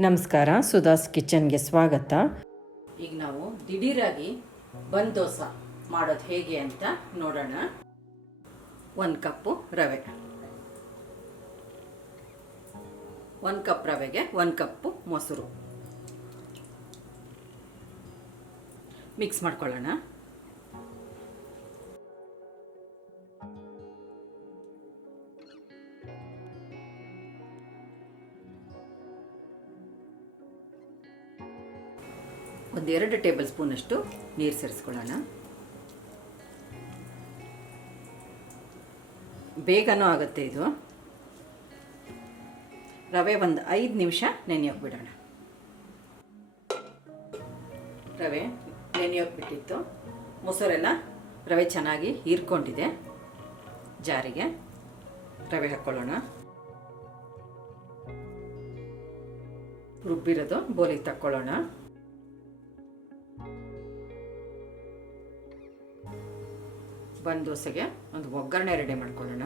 ನಮಸ್ಕಾರ ಸುಧಾಸ್ ಕಿಚನ್ಗೆ ಸ್ವಾಗತ. ಈಗ ನಾವು ದಿಢೀರಾಗಿ ಬಂದ್ ದೋಸ ಮಾಡೋದು ಹೇಗೆ ಅಂತ ನೋಡೋಣ. ಒಂದು ಕಪ್ಪು ರವೆ. ಒಂದು ಕಪ್ ರವೆಗೆ ಒಂದು ಕಪ್ಪು ಮೊಸರು. ಮಿಕ್ಸ್ ಮಾಡ್ಕೊಳ್ಳೋಣ. ಒಂದೆರಡು ಟೇಬಲ್ ಸ್ಪೂನಷ್ಟು ನೀರು ಸೇರಿಸ್ಕೊಳ್ಳೋಣ. ಬೇಗನೂ ಆಗುತ್ತೆ ಇದು. ರವೆ ಒಂದು ಐದು ನಿಮಿಷ ನೆನೆಯೋಕೆ ಬಿಡೋಣ. ರವೆ ನೆನೆಯೋಕೆ ಬಿಟ್ಟಿತ್ತು. ಮೊಸರೆಲ್ಲ ರವೆ ಚೆನ್ನಾಗಿ ಹೀರ್ಕೊಂಡಿದೆ. ಜಾರಿಗೆ ರವೆ ಹಾಕ್ಕೊಳ್ಳೋಣ ರುಬ್ಬಿರೋದು ಬೋಲಿಗೆ ತಕ್ಕೊಳ್ಳೋಣ. ಬಂದ್ ದೋಸೆಗೆ ಒಂದು ಒಗ್ಗರಣೆ ರೆಡಿ ಮಾಡ್ಕೊಳ್ಳೋಣ.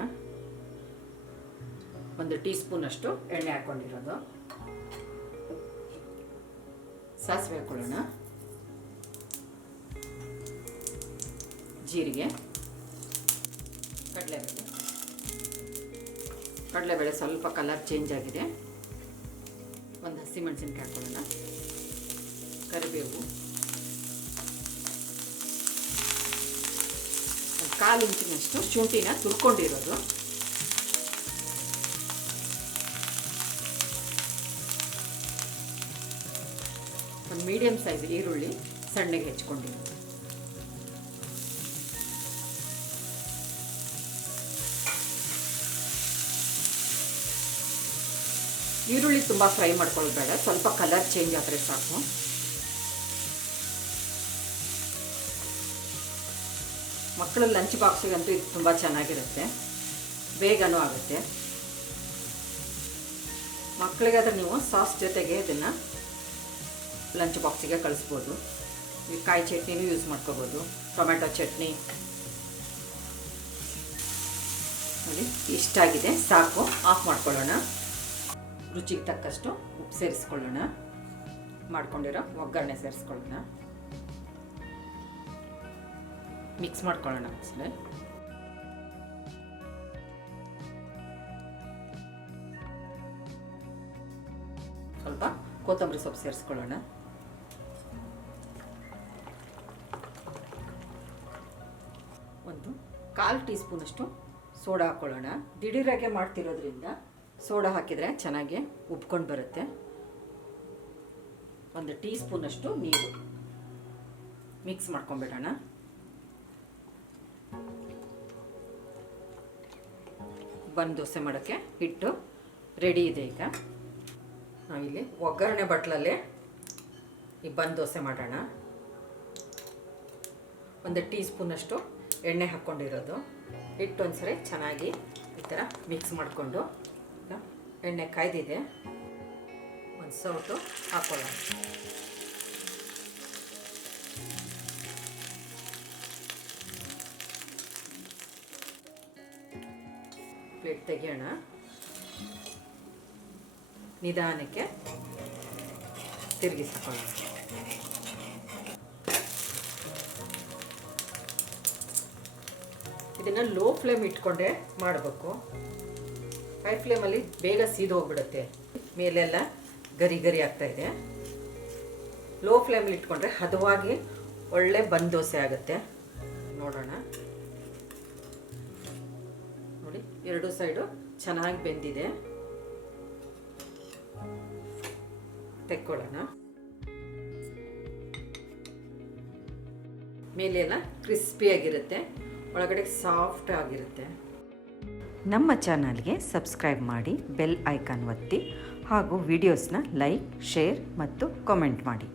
ಒಂದು ಟೀ ಸ್ಪೂನಷ್ಟು ಎಣ್ಣೆ ಹಾಕ್ಕೊಂಡಿರೋದು ಸಾಸಿವೆ ಹಾಕ್ಕೊಳ್ಳೋಣ ಜೀರಿಗೆ. ಕಡಲೆಬೇಳೆ. ಕಡಲೆಬೇಳೆ ಸ್ವಲ್ಪ ಕಲರ್ ಚೇಂಜ್ ಆಗಿದೆ. ಒಂದು ಹಸಿಮೆಣಸಿನ್ಕಾಯಿ ಹಾಕೊಳ್ಳೋಣ. ಕರಿಬೇವು. ಕಾಲು ಇಂಚಿನಷ್ಟು ಶುಂಠಿನ ತುರ್ಕೊಂಡಿರೋದು ಒಂದು ಮೀಡಿಯಮ್ ಸೈಜ್ ಈರುಳ್ಳಿ ಸಣ್ಣಗೆ ಹೆಚ್ಕೊಂಡಿರೋದು. ಈರುಳ್ಳಿ ತುಂಬ ಫ್ರೈ ಮಾಡ್ಕೊಳ್ಬೇಡ ಸ್ವಲ್ಪ ಕಲರ್ ಚೇಂಜ್ ಆದರೆ ಸಾಕು. ಮಕ್ಕಳ ಲಂಚ್ ಬಾಕ್ಸಿಗಂತೂ ಇದು ತುಂಬ ಚೆನ್ನಾಗಿರುತ್ತೆ. ಬೇಗನೂ ಆಗುತ್ತೆ. ಮಕ್ಕಳಿಗಾದ್ರೆ ನೀವು ಸಾಸ್ ಜೊತೆಗೆ ಇದನ್ನು ಲಂಚ್ ಬಾಕ್ಸಿಗೆ ಕಳಿಸ್ಬೋದು. ಈ ಕಾಯಿ ಚಟ್ನಿನೂ ಯೂಸ್ ಮಾಡ್ಕೋಬೋದು. ಟೊಮೆಟೊ ಚಟ್ನಿ. ನೋಡಿ ಇಷ್ಟಾಗಿದೆ ಸಾಕು. ಆಫ್ ಮಾಡ್ಕೊಳ್ಳೋಣ. ರುಚಿಗೆ ತಕ್ಕಷ್ಟು ಉಪ್ಪು ಸೇರಿಸ್ಕೊಳ್ಳೋಣ. ಮಾಡ್ಕೊಂಡಿರೋ ಒಗ್ಗರಣೆ ಸೇರಿಸ್ಕೊಳ್ಳೋಣ. ಮಿಕ್ಸ್ ಮಾಡ್ಕೊಳ್ಳೋಣ ಅಸಲೆ ಸ್ವಲ್ಪ ಕೊತ್ತಂಬರಿ ಸೊಪ್ಪು ಸೇರಿಸ್ಕೊಳ್ಳೋಣ. ಒಂದು ಕಾಲು ಟೀ ಸ್ಪೂನಷ್ಟು ಸೋಡಾ ಹಾಕ್ಕೊಳ್ಳೋಣ ದಿಢೀರಾಗೆ ಮಾಡ್ತಿರೋದ್ರಿಂದ ಸೋಡಾ ಹಾಕಿದರೆ ಚೆನ್ನಾಗಿ ಉಬ್ಕೊಂಡು ಬರುತ್ತೆ. ಒಂದು ಟೀ ಸ್ಪೂನಷ್ಟು ನೀರು. ಮಿಕ್ಸ್ ಮಾಡ್ಕೊಂಬಿಡೋಣ. ಬಂದು ದೋಸೆ ಮಾಡೋಕ್ಕೆ ಹಿಟ್ಟು ರೆಡಿ ಇದೆ ಈಗ. ನಾವಿಲ್ಲಿ ಒಗ್ಗರಣೆ ಬಟ್ಲಲ್ಲಿ ಈ ಬನ್ ದೋಸೆ ಮಾಡೋಣ. ಒಂದು ಟೀ ಸ್ಪೂನಷ್ಟು ಎಣ್ಣೆ ಹಾಕ್ಕೊಂಡಿರೋದು. ಹಿಟ್ಟು ಒಂದ್ಸರಿ ಚೆನ್ನಾಗಿ ಈ ಥರ ಮಿಕ್ಸ್ ಮಾಡಿಕೊಂಡು ಎಣ್ಣೆ ಕಾಯ್ದಿದೆ. ಒಂದು ಸೌಟು ಹಾಕೊಳ್ಳೋಣ. ಪ್ಲೇಟ್ ತೆಗೆಯೋಣ. ನಿಧಾನಕ್ಕೆ ತಿರುಗಿಸ್ಕೊಳ್ಳೋಣ. ಇದನ್ನು ಲೋ ಫ್ಲೇಮ್ ಇಟ್ಕೊಂಡೆ ಮಾಡಬೇಕು. ಹೈ ಫ್ಲೇಮಲ್ಲಿ ಬೇಗ ಸೀದು ಹೋಗ್ಬಿಡುತ್ತೆ. ಮೇಲೆಲ್ಲ ಗರಿ ಗರಿ ಆಗ್ತಾ ಇದೆ. ಲೋ ಫ್ಲೇಮಲ್ಲಿ ಇಟ್ಕೊಂಡ್ರೆ ಹದವಾಗಿ ಒಳ್ಳೆ ಬಂದೋಸೆ ದೋಸೆ ಆಗುತ್ತೆ. ನೋಡೋಣ. ನೋಡಿ, ಎರಡು ಸೈಡು ಚೆನ್ನಾಗಿ ಬೆಂದಿದೆ. ತೆಕ್ಕೊಳ್ಳೋಣ. ಮೇಲೆ ಎಲ್ಲ ಕ್ರಿಸ್ಪಿಯಾಗಿರುತ್ತೆ ಒಳಗಡೆ ಸಾಫ್ಟ್ ಆಗಿರುತ್ತೆ. ನಮ್ಮ ಚಾನಲ್ಗೆ ಸಬ್ಸ್ಕ್ರೈಬ್ ಮಾಡಿ ಬೆಲ್ ಐಕಾನ್ ಒತ್ತಿ, ಹಾಗೂ ವಿಡಿಯೋಸ್ನ ಲೈಕ್ ಶೇರ್ ಮತ್ತು ಕಾಮೆಂಟ್ ಮಾಡಿ.